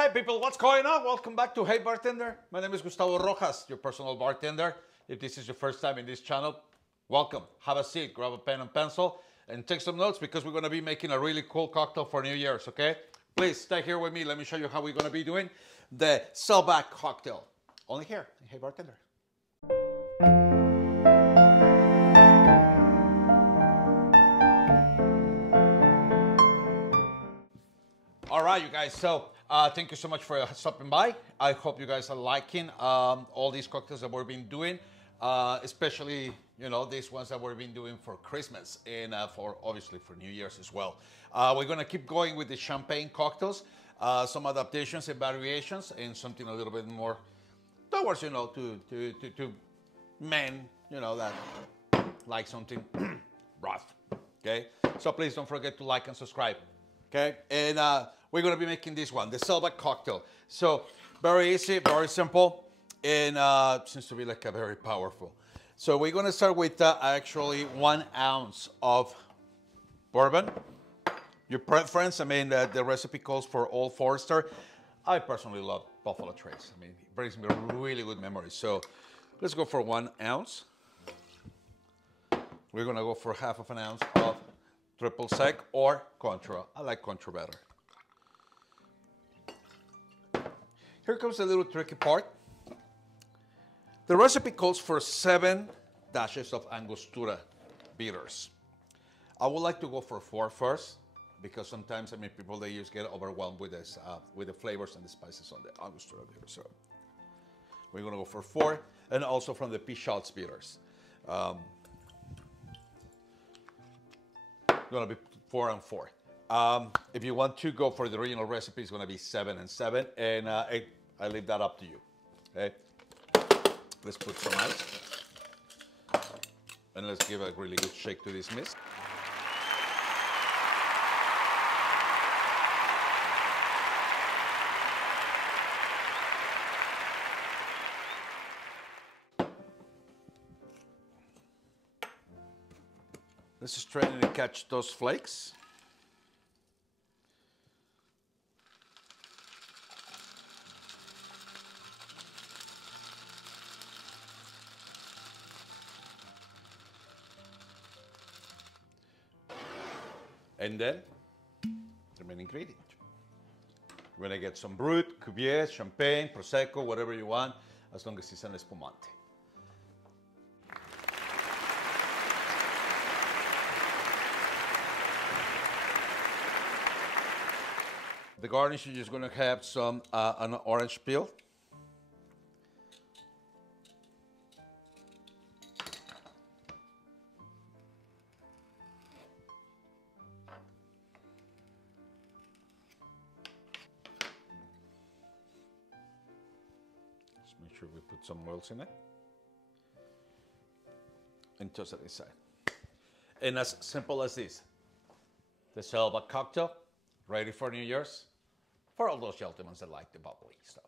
Hi people, what's going on? Welcome back to Hey Bartender. My name is Gustavo Rojas, your personal bartender. If this is your first time in this channel, welcome. Have a seat, grab a pen and pencil, and take some notes because we're going to be making a really cool cocktail for New Year's, okay? Please stay here with me. Let me show you how we're going to be doing the Seelbach cocktail. Only here, Hey Bartender. All right, you guys, so thank you so much for stopping by. I hope you guys are liking all these cocktails that we've been doing, especially, these ones that we've been doing for Christmas and for obviously for New Year's as well. We're gonna keep going with the champagne cocktails, some adaptations and variations, and something a little bit more towards, to men, that like something rough, okay? So please don't forget to like and subscribe. Okay, and we're gonna be making this one, the Seelbach cocktail. So very easy, very simple, and seems to be like a very powerful. So we're gonna start with actually 1 ounce of bourbon. Your preference, I mean, the recipe calls for Old Forester. I personally love Buffalo Trace. I mean, it brings me really good memories. So let's go for 1 ounce. We're gonna go for half of an ounce of triple sec or Cointreau. I like Cointreau better. Here comes the little tricky part. The recipe calls for 7 dashes of Angostura bitters. I would like to go for 4 first, because sometimes, people, they just get overwhelmed with this, with the flavors and the spices on the Angostura bitter. So we're gonna go for 4, and also from the Peychaud bitters. Gonna be 4 and 4. If you want to go for the original recipe, it's gonna be 7 and 7, and I leave that up to you. Okay, let's put some ice, and let's give a really good shake to this mix. Let's just try to catch those flakes. And then, the main ingredient. We're gonna get some Brut, Cuvier, Champagne, Prosecco, whatever you want, as long as it's an Espumante. The garnish, you're just going to have some an orange peel. Just make sure we put some oils in it. And toss it inside. And as simple as this, the Seelbach cocktail, ready for New Year's. For all those gentlemen that like the bubbly stuff.